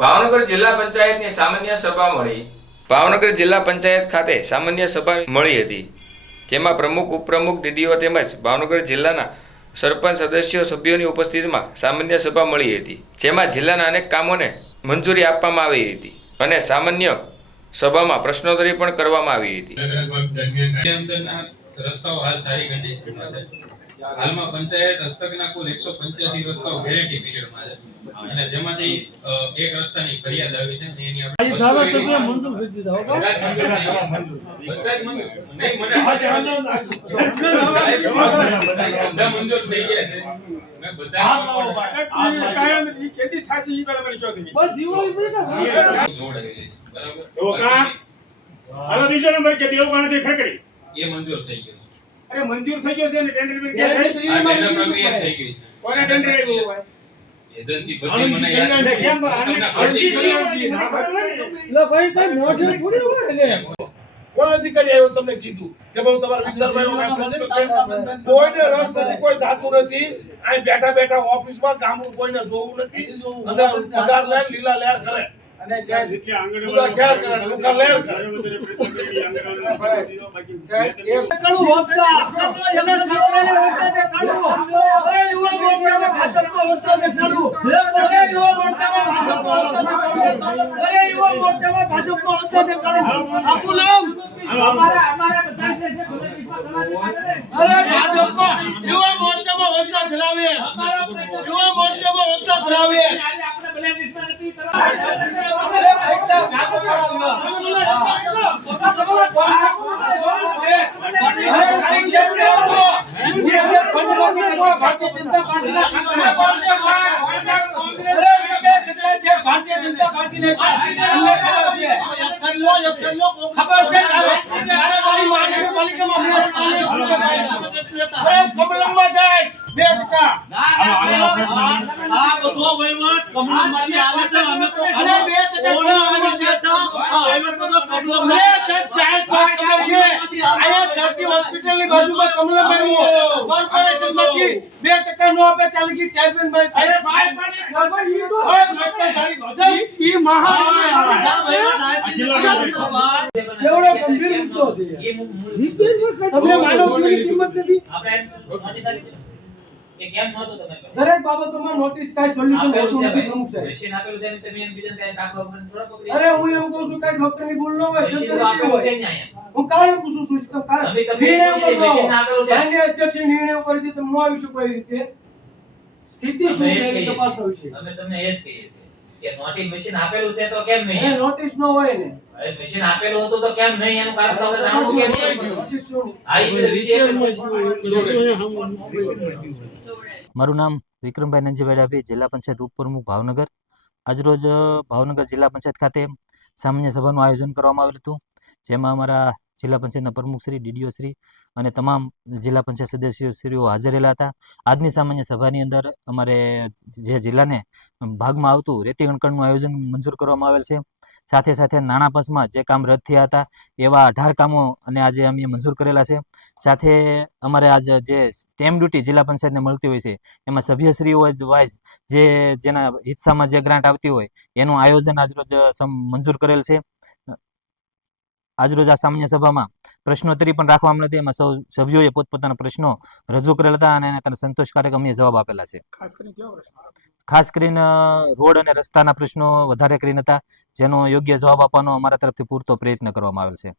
ભાવનગર જિલ્લા પંચાયતની સામાન્ય સભા મળી. ભાવનગર જિલ્લા પંચાયત ખાતે સામાન્ય સભા મળી હતી. જેમાં પ્રમુખ ઉપપ્રમુખ ડીડીઓ તેમજ ભાવનગર જિલ્લાના સરપંચ સદસ્યો સભ્યોની ઉપસ્થિતિમાં સામાન્ય સભા મળી હતી. જેમાં જિલ્લાના અનેક કામોને મંજૂરી આપવામાં આવી હતી અને સામાન્ય સભામાં પ્રશ્નોત્તરી પણ કરવામાં આવી હતી. રસ્તાઓ હાલ સારી કન્ડિશનમાં છે. હાલમાં પંચાયત હસ્તકના કુલ એકસો પંચ્યાસી રસ્તાઓ ગેરંટી પીરિયડમાં છે. અને જેમાંથી એક રસ્તાની ફરિયાદ આવી છે એની આપણે મંજૂર બધા થઈ ગયા. બધા જ મંજૂર. નહીં, મને સાહેબ, બધા મંજૂર થઈ ગયા છે. બરાબર? બીજો નંબર કે એ મંજૂર થઈ ગયો છે. અરે મંજૂર થઈ ગયો છે ને ટેન્ડર પ્રક્રિયા થઈ ગઈ છે. કોને ટેન્ડર આવ્યું હોય? એજન્સી બધી મને યાદ નથી. કેમ તમને અરજી કરી હોય? ભાઈ. કઈ મોઢે પૂરી હોય ને? કોણ અધિકારી આવ્યો તમને કીધું? કે ભાઈ હું તમારા વિસ્તારમાં કામ છે? કોઈને રસ નથી કોઈ જાતું નથી. અહીં બેઠા બેઠા ઓફિસમાં ગામડું કોઈને જોવું નથી. અને પગાર લે લીલા લહેર કરે. એટલે સાહેબ લુગા ખ્યાલ કરે ને લુગા લહેર કરે. કડું એને તમે હોતા દે કડું અરે યુવા મોરચામાં ભાજપમાં દે કડું અરે યુવા મોરચામાં ભાજપમાં દે કડું અરે યુવા મોરચામાં ભાજપમાં દે કડું આપું નામ. અરે ભાજપમાં યુવા મોરચામાં હોતા ધરાવે. યુવા મોરચામાં હોતા ધરાવે. અરે પૈસા ભારતીય જનતા પાર્ટીને ખબર છે આ વહીવટ કમળમાંથી આવે છે અમે તો અરે બે ટકા અને વહીવટ સરટી હોસ્પિટલની બાજુમાં કોર્પોરેશનમાંથી બે નો આપે ત્યાં લગી ચેરમેનભાઈ અરે ભાઈ. ઓય ભ્રષ્ટાચારી ઈ મહા કેવડો ગંભીર મુદ્દો છે. તમને માનવ જીવનની કિંમત નથી. એ કેમ નહોતું તમે દરેક બાબતોમાં નોટિસ કાંઈ સોલ્યુશન હોતું નથી પ્રમુખ સાહેબ. મશીન આપેલું છે તમે એમ બીજાને કાંઈ દાખલો પકડી અરે હું એમ કહું છું કાંઈ ડોક્ટરની ભૂલ ન હોય મશીન આપેલું છે અહીંયા. હું કારણ પૂછું છું તમે કારણ. તમે તમે. મશીન આપેલું છે. અને અધ્યક્ષ નિર્ણય ઉપર છે તમે ન આવી શકો એવી રીતે. સ્થિતિ શું છે એ જ તપાસનો વિષય અમે તમને એ જ કહીએ છીએ. કે નોટિસ મશીન આપેલું છે તો કેમ નહીં? નોટિસ નો હોય ને. અરે મશીન આપેલું હતું તો કેમ નહીં? એનું કારણ તો આપણે જાણવું કેમ નહીં? મારું નામ વિક્રમભાઈ નંજીભાઈ ડાભી જિલ્લા પંચાયત ઉપપ્રમુખ ભાવનગર. આજરોજ ભાવનગર જિલ્લા પંચાયત ખાતે સામાન્ય સભાનું આયોજન કરવામાં આવેલું હતું. જેમાં અમારા જિલ્લા પંચાયતના પ્રમુખ શ્રી, ડીડીઓ શ્રી અને તમામ જિલ્લા પંચાયત સદસ્યશ્રીઓ હાજર રહેલા હતા. આજની સામાન્ય સભાની અંદર અમારે જે જિલ્લાને ભાગમાં આવતું રેતી ગણકણનું આયોજન મંજૂર કરવામાં આવેલ છે. સાથે સાથે નાણાં પંચમાં જે કામ રદ થયા હતા એવા અઢાર કામો અને આજે અમે મંજૂર કરેલા છે. સાથે અમારે આજે જે સ્ટેમ્પ ડ્યુટી જિલ્લા પંચાયતને મળતી હોય છે, એમાં સભ્યશ્રીઓ વાઇઝ જે જેના હિસ્સામાં જે ગ્રાન્ટ આવતી હોય એનું આયોજન આજરોજ મંજૂર કરેલ છે. આજરોજ આ સામાન્ય સભામાં પ્રશ્નોત્તરી પણ રાખવામાં નથી એમાં સૌ સભ્યોએ પોતપોતાના પ્રશ્નો રજૂ કરેલા હતા અને તેને સંતોષકારક અમે જવાબ આપેલા છે. ખાસ કરીને ખાસ કરીને રોડ અને રસ્તાના પ્રશ્નો વધારે કરીને હતા જેનો યોગ્ય જવાબ આપવાનો અમારા તરફથી પૂરતો પ્રયત્ન કરવામાં આવેલ છે.